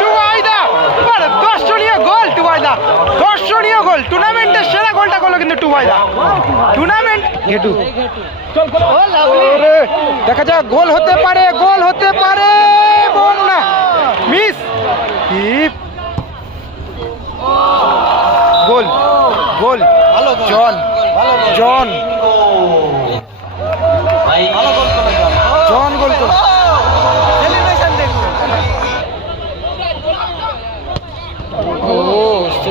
টুবাইদা দর্শনীয় গোল টুবাইদা দর্শনীয় গোল টুর্নামেন্টের সেরা গোলটা করল কিন্তু টুবাইদা টুর্নামেন্ট ঘেটু। দেখা যাক গোল হতে পারে গোল হতে পারে এবং না। মিস গোল গোল জন জন জন গোল করল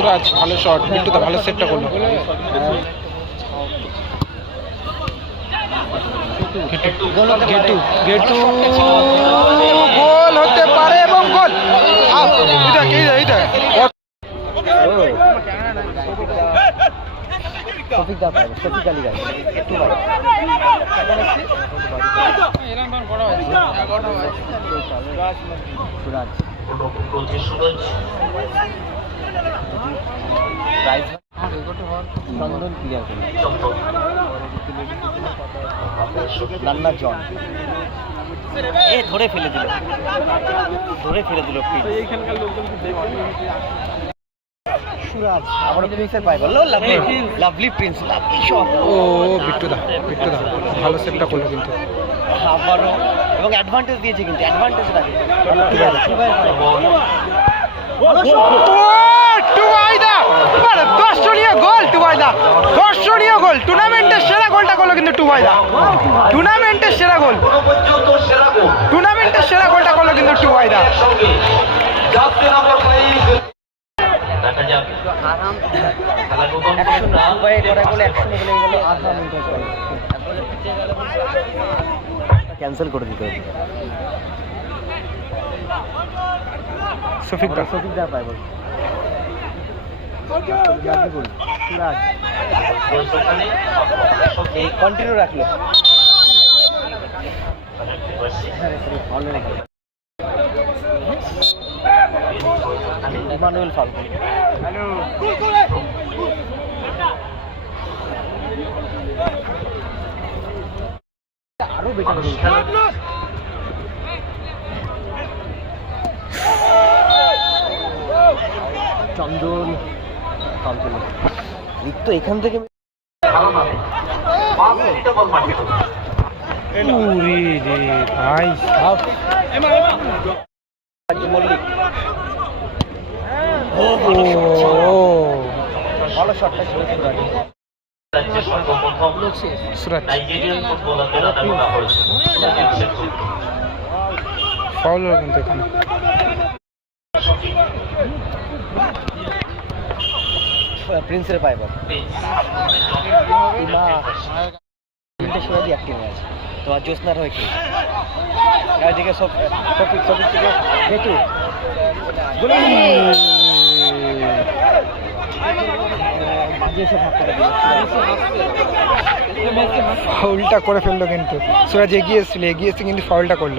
সুরাজ ভালো শট কিন্তু ভালো সেটটা করল। গেটু গেটু গোল হতে পারে এবং সুরাজ চন্দন রান্না এ ধরে ফেলে দিল। ধরে ফেলে দিল সুরাজ আমার প্রিন্সের পাই। বলল lovely lovely Prince lovely shot ও বিট্টু দা বিট্টু দা ভালো সেটটা করল কিন্তু। আবারও এবং অ্যাডভান্টেজ দিয়েছে কিন্তু অ্যাডভান্টেজ রাখে টুবাইদা। দর্শনীয় গোল, টুবাইদা। দর্শনীয় গোল। টুর্নামেন্টের সেরা গোলটা করল কিন্তু টুবাইদা। টুর্নামেন্টের সেরা গোল। টুর্নামেন্টের সেরা গোলটা করল কিন্তু টুবাইদা। ক্যান্সেল করে দিতে হবে। সফিক দা। সঠিক দা পাই বল কন্টিনিউ রাখল। ইমানুয়েল ফাল্কন আরও বেটার চন্দন তো এখান থেকে ভালো ভাই মল্লিক শটটা ছিল ফাউল কিন্তু এখানে। প্রিন্সের পাই বল। ইমা তিনটে সুরাজি অ্যাক্টিভ আছে তোমার জ্যোৎস্নার হয়ে খেলে এদিকে সফিক সফিক থেকে করে ফাউলটা করে ফেলল কিন্তু। সুরাজ এগিয়ে এসেছিল এগিয়ে এসে কিন্তু ফাউলটা করল।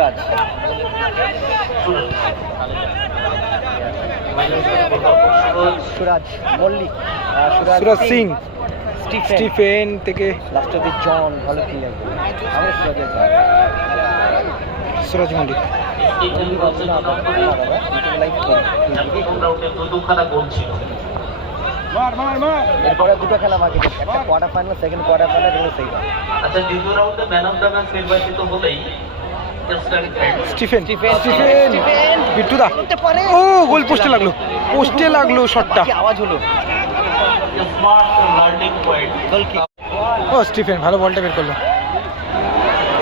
সুরাজ সুরজ। মল্লিক সুরাজ সিং স্টিফেন। থেকে লাস্ট অব্দি জন ভালো প্লেয়ার আমি সুরাজের সুরাজ মল্লিক। এরপরে দুটো খেলা বাকি আছে। একটা quarter final second quarter final এবং সেই আচ্ছা দ্বিতীয় রাউন্ডে ম্যান অফ দ্য ম্যাচ নির্বাচিত হলেই Stephen Stephen, Stephen Stephen. Bittu দা ও গোল পোস্টে লাগল। পোস্টে লাগল শটটা আওয়াজ হলো? ও স্টিফেন ভালো বলটা বের করল।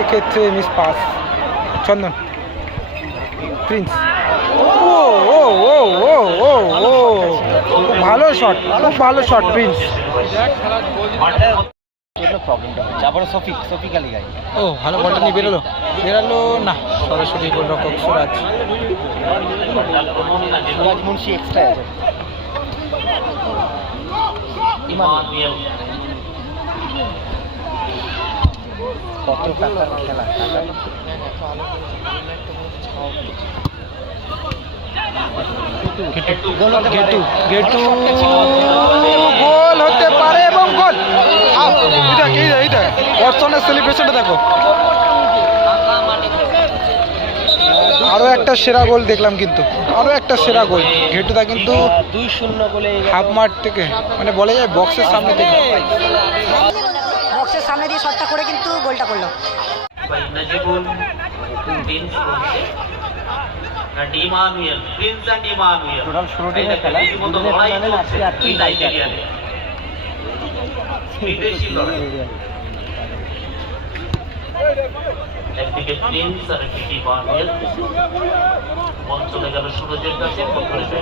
এক্ষেত্রে মিস পাস চন্দন। প্রিন্স ও ও ও ও ও ও ভালো শট খুব ভালো শট প্রিন্স প্রবলেমটা হচ্ছে আবার সফিক সফিক আলী গাই। ও ভালো বলটা নিয়ে বেরোলো? বেরোলো না সরাসরি গোলরক্ষক সুরাজ। সুরাজ মুন্সি এক্সট্রা আছে। ইমানুয়েল কত টাকার খেলা গেটু। গেটু গেটু গোল হতে পারে এবং গোল আউ, এই দেখ এই দেখ, এই দেখ। ওয়াটসনের সেলিব্রেশনটা দেখো আরও একটা সেরা গোল দেখলাম কিন্তু। আরও একটা সেরা গোল। ঘেটুদা কিন্তু দুই শূন্য বলে হাফ মাঠ থেকে মানে বলা যায় বক্সের সামনে থেকে। বক্সের সামনে দিয়ে শটটা করে কিন্তু গোলটা করল. টোটাল ষোলো খেলা। আজকে আটটি। বিদেশি লড়াই একদিকে প্রিন্স আর একদিকে ইমানুয়েল। বল চলে গেল সুরজের কাছে পক্ষে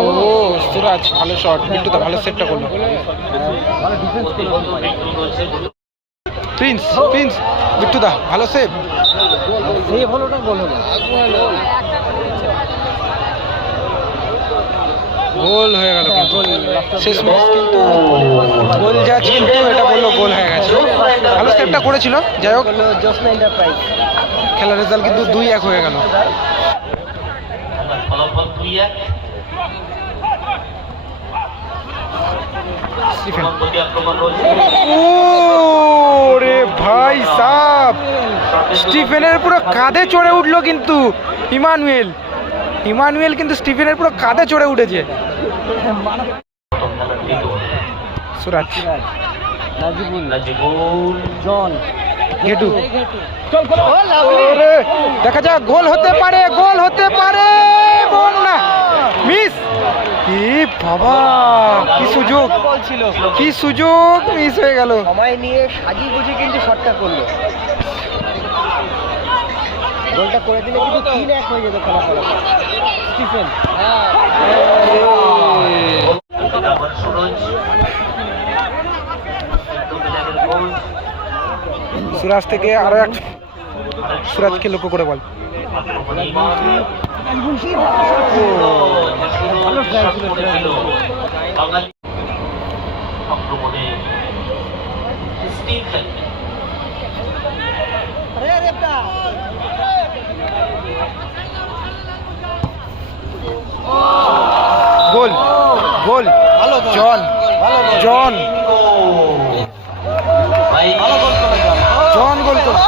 ও সুরাজ ভালো শট বিট্টুদা ভালো সেটটা করল। প্রিন্স প্রিন্স বিট্টুদা ভালো সেভ সেভ হলো না গোল হলো গোল হয়ে গেল। কিন্তু শেষ ম্যাচ কিন্তু গোল জাজ কিন্তু এটা বলল গোল হয়ে গেছে। ভালো সেভটা করেছিল যাই হোক। হলো জোসনা এন্টারপ্রাইজ খেলার রেজাল্ট কিন্তু দুই এক হয়ে গেল। ফলাফল দুই এক স্টিফেন প্রতি ও স্টিফেনের পুরো কাঁধে চড়ে উঠল কিন্তু ইমানুয়েল। ইমানুয়েল কিন্তু স্টিফেনের পুরো কাঁধে চড়ে উঠেছে। সুরাজ। জন। দেখা যাক গোল হতে পারে গোল হতে পারে। না। মিস। এ বাবা কি সুযোগ। কি সুযোগ মিস হয়ে গেল। সময় নিয়ে সাজিয়ে গুছিয়ে কিন্তু শটটা করল। গোলটা করে দিলে কিন্তু তিন এক হয়ে যেত খেলা ফলাফল। স্টিফেন। সুরজ থেকে আরও এক সুরাজকে লক্ষ্য করে বল। আক্রমণ স্টিফেন গোল গোল জন। জন। জন গোল করে।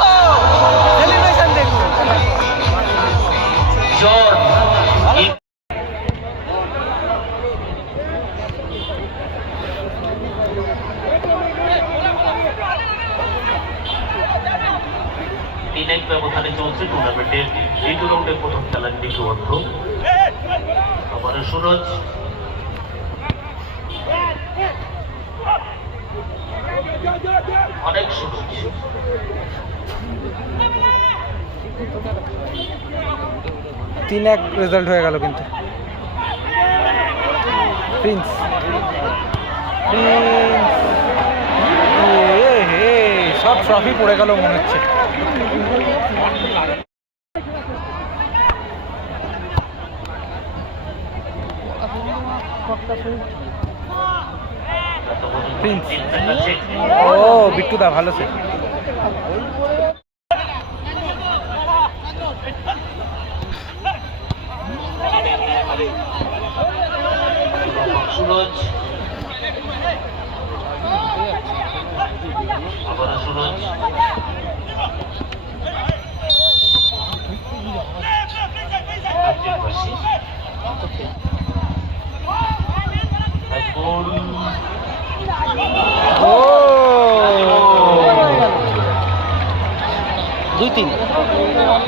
ব্যবধানে চলছে টুর্নামেন্টের দ্বিতীয় রাউন্ডের প্রথম খেলার দ্বিতীয় অর্ধ। আবার সুরজ। অনেক তিন এক রেজাল্ট হয়ে গেল কিন্তু। প্রিন্স প্রিন্স সব ট্রফি পড়ে গেল মনে হচ্ছে। প্রিন্স ও বিট্টুদা ভালো সে সুরজ। সুরজ।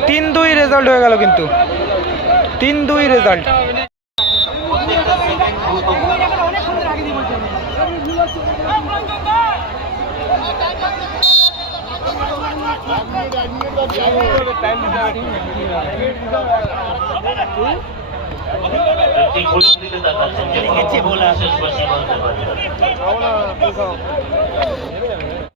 তিন দুই রেজাল্ট হয়ে গেল কিন্তু। তিন দুই রেজাল্ট